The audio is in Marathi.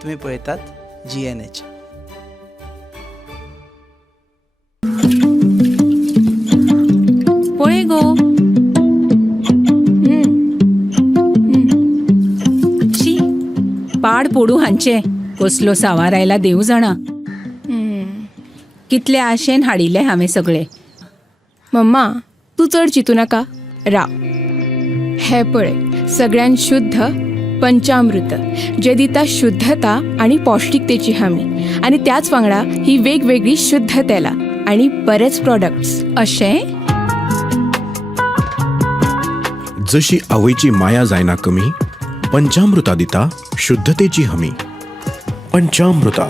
तुम्ही पळयतात GNH. पळय गो शी पाड पोडू हांचे कसलो सावार आयला देव जाणा. कितले आशेन हाडिल्ले हांवें सगळे. मम्मा तू चड चिंतू नाका राव. हे पळय सगळ्यान शुद्ध पंचामृत जे दिता शुद्धता आणि पौष्टिकतेची हमी आणि त्याच वांगडा ही वेगवेगळी शुद्ध तेला आणि बरेच प्रोडक्ट्स अशें जशी आवयची माया जायना कमी पंचामृता दिता शुद्धतेची हमी. पंचामृता